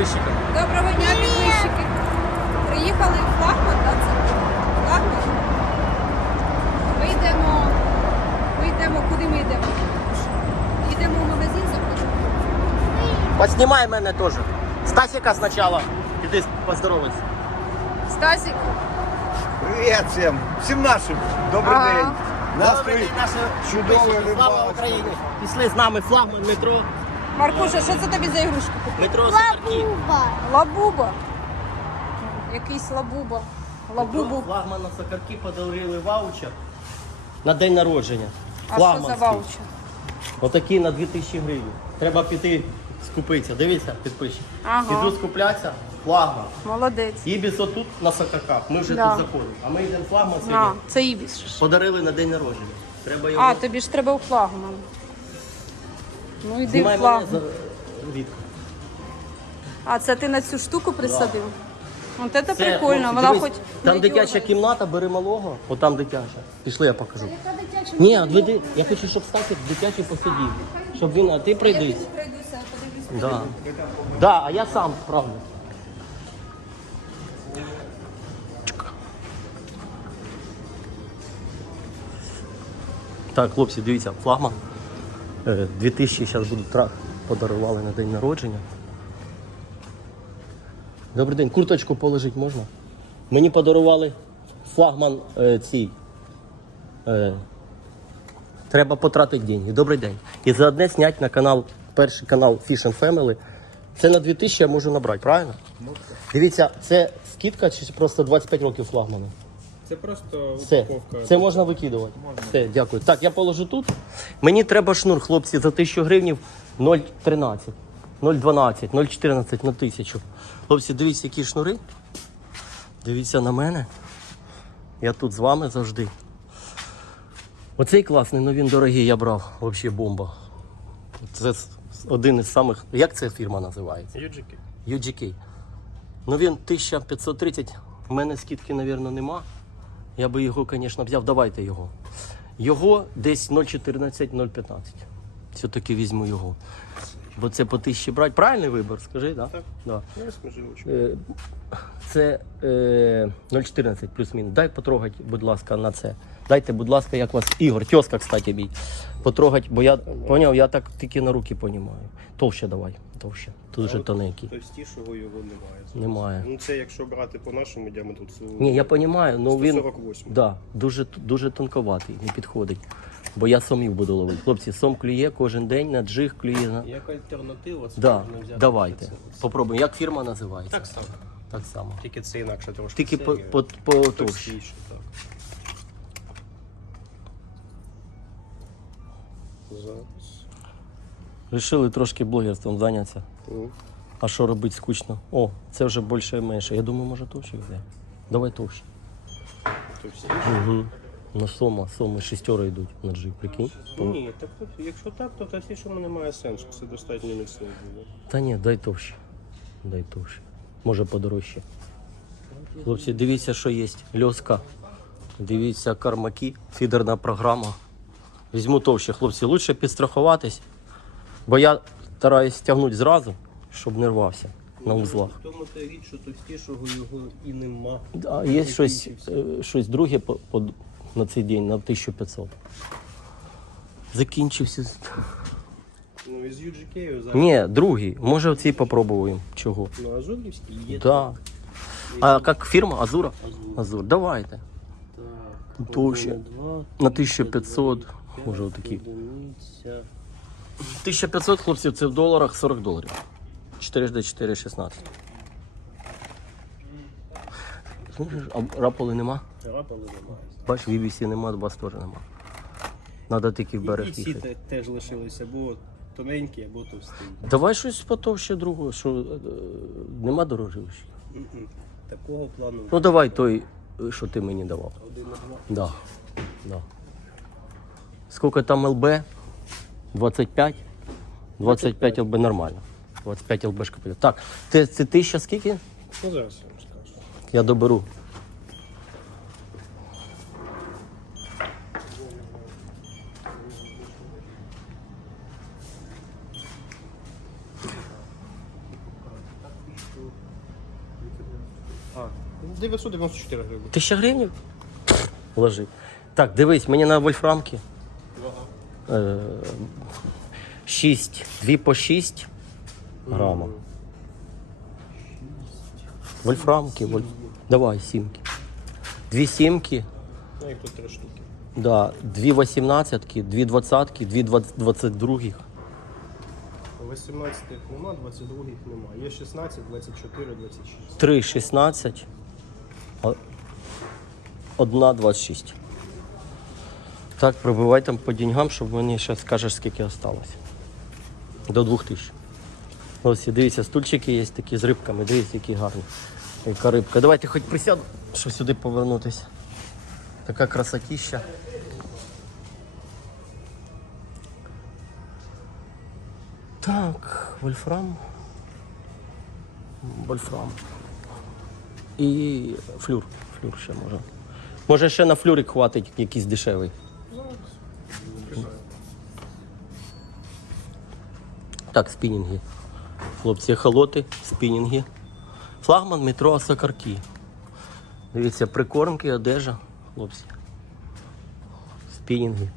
підписчикам. Доброго дня, підписчики. Приїхали в флагман, так? Це флагман. Ми йдемо. Ми йдемо, куди ми йдемо? Йдемо в магазин заходимо. Поснімай мене теж. Стасіка спочатку. Іди поздоровайся. Стасік, Привіт всім! Всім нашим! Добрий Ага. день! Добрий день, наші чудовий. Слава. Україні. Пішли з нами флагман метро. Маркуша, що це тобі за ігрушку купив? Метро Сокарки. Лабуба. Якийсь лабуба. Лабубу. Флагман на Сокарки подарили ваучер на день народження. А що за Флагманський. ваучер? Отакий на 2000 гривень. Треба піти скупитися. Дивіться, підписчик. Ага. Іду скуплятися. Флагман. Молодець. Ібіс отут на Сокарках. Ми вже Да. тут заходимо. А ми йдемо флагман А, сьогодні. це ібіс. Подарили на день народження. Треба його. А, тобі ж треба у флагман. Ну йди Знімай в мене флагман. за Вітку. А це ти на цю штуку присадив? От це Це, прикольно, вона дивись, хоч Там дитяча дергається. кімната, бери малого. Отам дитяча. Пішли, я покажу. Ні, от веди. Я хочу, щоб Стасик в дитячий посидів. Щоб він, а ти прийдись. Пройдуся, подивлюсь. Да. Да, а я сам справлюсь. Так, хлопці, дивіться, флагман. Е, 2000 зараз будуть трак подарували на день народження. Добрий день, курточку положити можна? Мені подарували флагман е, цій. Е, Треба потратити деньги. Добрий день. І за одне зняти на канал, перший канал Fish and Family. Це на 2000 я можу набрати, правильно? Дивіться, це скидка чи просто 25 років флагману? Це просто Все, упаковка. це можна викидувати. Все, дякую. Так, я положу тут. Мені треба шнур, хлопці, за 1000 гривнів 0,13, 0,12, 0,14 на 1000. Хлопці, дивіться, які шнури. Дивіться на мене. Я тут з вами завжди. Оцей класний, ну він дорогий, я брав. Взагалі бомба. Це один із самих. Як ця фірма називається? Юджики. UGK. Ну він 1530. У мене скидки, мабуть, нема. Я би його, звісно, взяв. Давайте його. Його десь 0,14-0,15. Все-таки візьму його. Бо це по тисячі брати. Правильний вибір, скажи, так? Так. Да? Ну, я скажу. Е, Це е, 0,14 плюс-мінус. Дай потрогати, будь ласка, на це. Дайте, будь ласка, як вас Ігор, тьоска, кстати, мій. Потрогати, бо я поняв, я так тільки на руки понімаю. Товще давай, товще. Тут вже тоненький. Товстішого його немає. Немає. Ну це якщо брати по нашому діаметру, це Ні, я розумію, ну він 148. да, дуже, дуже тонковатий, не підходить. Бо я сомів буду ловити. Хлопці, сом клює кожен день, на джиг клює. На... Як альтернатива, це Да, можна взяти. давайте. це. Попробуємо. Як фірма називається? Так само. Так само. Тільки це інакше трошки. Тільки по, по, по товщі. Зараз. Рішили трошки блогерством зайнятися. Ну, А що робити скучно? О, це вже більше і менше. Я думаю, може товще взяти. Давай товще. Угу. На сома, соми шістьори йдуть на джиг, прикинь. Ні, так от, якщо так, то товстішому немає сенсу. Це достатньо міцно буде. Та ні, дай товще. Дай товще. Може подорожче. Хлопці, дивіться, що є. Льоска. Дивіться, кармаки, фідерна програма. Візьму товще, хлопці, лучше підстрахуватись, бо я стараюсь тягнути зразу, щоб не рвався на узлах. В тому та річ, що товстішого його і нема. А є щось, е, щось друге по, по, на цей день на 1500. Закінчився. Ну, із UGK зараз. Ні, другий. Може оцей попробуємо. Чого? Ну, Азурівський є. Да. А як фірма Азура? Азур. Давайте. Так, Товще. На 1500, може отакі. одиниця. 1500 хлопців це в доларах 40 доларів. 4 d 4 16. Слухай, а раполи нема? Рапали немає. Бач, в BBC нема, бас теж нема. Надо тільки в берег І ці їхати. те- теж лишилися або тоненькі, або товсті. Давай щось потовще другого, що е, нема дороживші. М-м. Такого плану Ну давай той, е, що ти мені давав. один на два. Да. да. Сколько там ЛБ? 25? 25 ЛБ нормально. 25 ЛБшка піде. Так, це, це ти ще скільки? Ну, зараз я вам скажу. Я доберу. А, 994 гривні. Тисяча гривень? Ложи. Так, дивись, мені на вольфрамки. Е, 6, 2 по 6 грама. Вольфрамки, вольф... давай, сімки. Дві сімки, Ну, їх тут три штуки. да, дві вісімнадцятки, дві двадцятки, дві двадцять других. 18 нема, 22 нема. Є 16, 24, 26. 3 16, а- одна 26. Так, пробивай там по деньгам, щоб мені ще скажеш, скільки осталось. До 2000. Ось, і дивіться, стульчики є такі з рибками, дивіться, які гарні. Яка рибка. Давайте хоч присяду, щоб сюди повернутися. Така красотища. Так, вольфрам. Вольфрам. І флюр. Флюр ще може. Може ще на флюрик хватить якийсь дешевий. Так, спінінги. Хлопці, холоти, спінінги. Флагман метро Сакарки. Дивіться, прикормки, одежа, хлопці. Спінінги.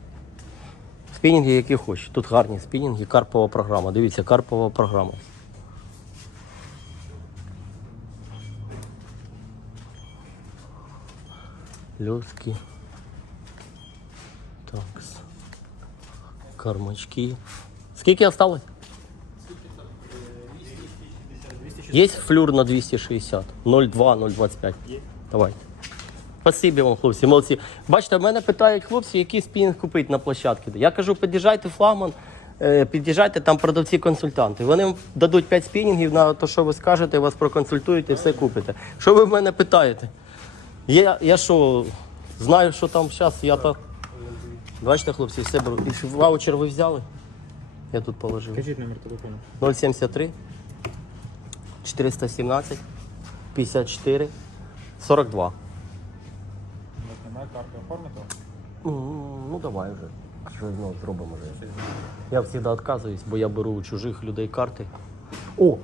Спінінги, які хочеш. Тут гарні спінінги, карпова програма. Дивіться, карпова програма. Льотки. Так. Кормачки. Скільки осталось? Є флюр на 260. 0,2, 0,25. Давайте. Спасибі вам, хлопці, молодці. Бачите, в мене питають хлопці, який спінінг купити на площадці. Я кажу, під'їжджайте флагман, е, під'їжджайте, там продавці-консультанти. Вони вам дадуть 5 спінінгів на те, що ви скажете, вас проконсультують і все купите. Що ви в мене питаєте? Я, я що, знаю, що там зараз, я то. Бачите, хлопці, все беру. І ваучер ви взяли? Я тут положив. Скажіть номер телефону. 073 417 54 42. У вас немає карти оформити? Ну, ну давай вже. Що знову зробимо вже. Я завжди відказуюсь, бо я беру у чужих людей карти. О!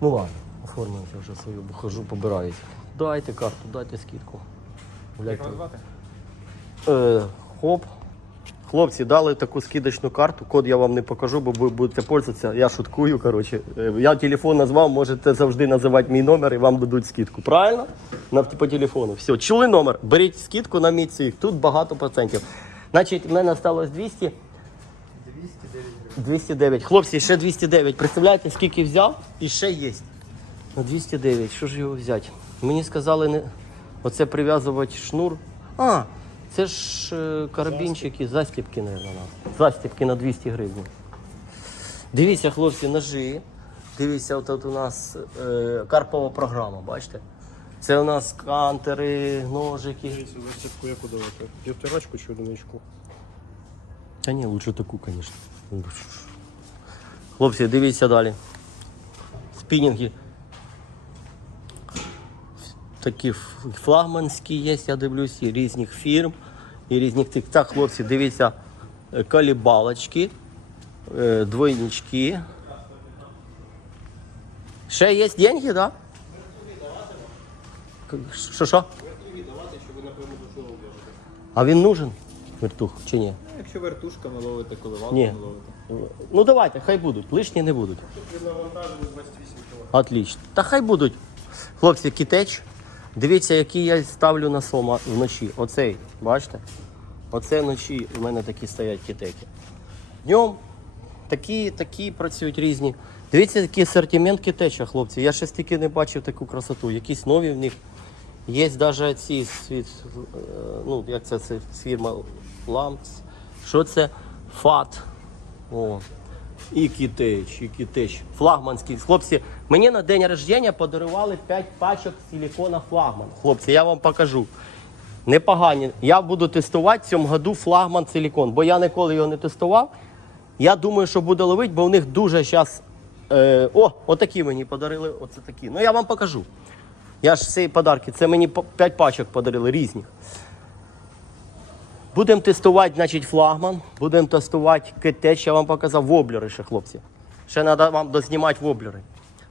Ну ладно, оформився вже свою, бо хожу, побираюсь. Дайте карту, дайте скидку. Як вас звати? Е, хоп. Хлопці дали таку скидочну карту. Код я вам не покажу, бо ви будете пользуватися. Я шуткую. Коротше. Е, Я телефон назвав, можете завжди називати мій номер і вам дадуть скидку. Правильно? На, по телефону. Все, чули номер? Беріть скидку на мій цих. Тут багато процентів. Значить, в мене сталося 200. 209. Хлопці, ще 209. Представляєте, скільки взяв? І ще є. На 209. Що ж його взяти? Мені сказали, не... оце прив'язувати шнур. А, це ж е, карабінчики, застіпки, мабуть, на. Застіпки на 200 гривень. Дивіться, хлопці, ножі. Дивіться, от у нас е, карпова програма, бачите? Це у нас кантери, ножики. Дивіться, застіпку яку давати? Півторачку чи одиничку? Та ні, лучше таку, звісно. Хлопці, дивіться далі. Спінінги. Такі флагманські є, я дивлюсь, і різних фірм, і різних тих. Так, хлопці, дивіться, е, калібалочки, е, двойнички. Ще є деньги, так? Да? Що що? А він нужен? Вертух чи ні? Якщо вертушками ловите, коливалками Ні. ловите. Ну давайте, хай будуть, лишні не будуть. Тут навантаження 28 кг. Отлично. Та хай будуть. Хлопці, кітеч. Дивіться, який я ставлю на сома вночі. Оцей, бачите? Оце вночі у мене такі стоять кітеки. Днем такі, такі працюють різні. Дивіться, який асортимент кітеча, хлопці. Я ще стільки не бачив таку красоту. Якісь нові в них. Є навіть ці світ, е, ну, як це, це фірма Лампс. Що це? Фат. О. І кітеч, і кітеч. Флагманський. Хлопці, мені на день рождення подарували 5 пачок силікона флагман. Хлопці, я вам покажу. Непогані. Я буду тестувати в цьому году флагман силікон, бо я ніколи його не тестував. Я думаю, що буде ловити, бо у них дуже зараз. Е, о, отакі мені подарили. Оце такі. Ну я вам покажу. Я ж ці подарки, це мені 5 пачок подарили різних. Будемо тестувати, значить, флагман, будемо тестувати китеч, я вам показав воблери ще, хлопці. Ще треба вам дознімати воблери.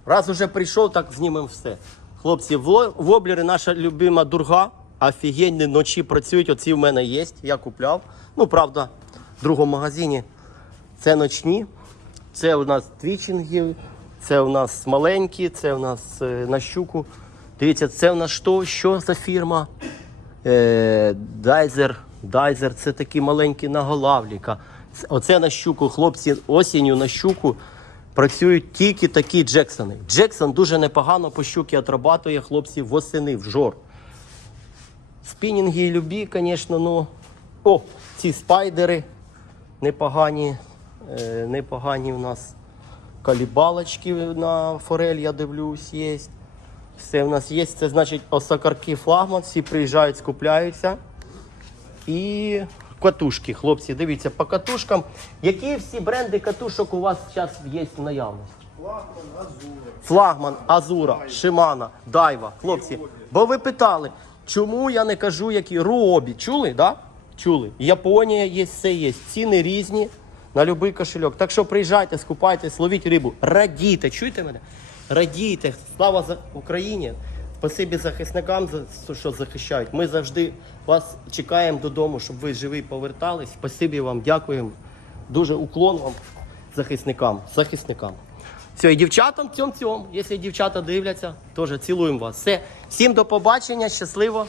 Раз уже прийшов, так знімемо все. хлопці, во- воблери наша любима дурга. Офігенні ночі працюють. Оці в мене є. Я купляв. Ну, правда, в другому магазині. Це ночні. Це у нас твічинги, це у нас маленькі, це у нас е, на щуку. Дивіться, це у нас що? Що за фірма? Е, Дайзер. Дайзер це такі маленькі наголавліка. Оце на щуку. Хлопці осінню на щуку працюють тільки такі Джексони. Джексон дуже непогано по щуки отрабатує хлопці восени в жор. Спінінги любі, звісно, ну. О, ці спайдери непогані. Е, непогані у нас калібалочки на форель, я дивлюсь, є. Все у нас є. Це значить осокарки флагман, всі приїжджають, скупляються. І катушки, хлопці, дивіться, по катушкам. Які всі бренди катушок у вас зараз є в наявності? Флагман, Азура, Шимана, Дайва. Хлопці, бо ви питали, чому я не кажу, які Руобі. Чули, да? Чули. Японія є, все є. Ціни різні на будь-який кошельок. Так що приїжджайте, скупайтесь, ловіть рибу. Радійте, чуєте мене? Радійте. Слава за Україні. Спасибі захисникам, за що захищають. Ми завжди вас чекаємо додому, щоб ви живі повертались. Спасибі вам, дякуємо. Дуже уклон вам, захисникам. захисникам. Все, і дівчатам цьом цьом. Якщо дівчата дивляться, теж цілуємо вас. Все. Всім до побачення, щасливо.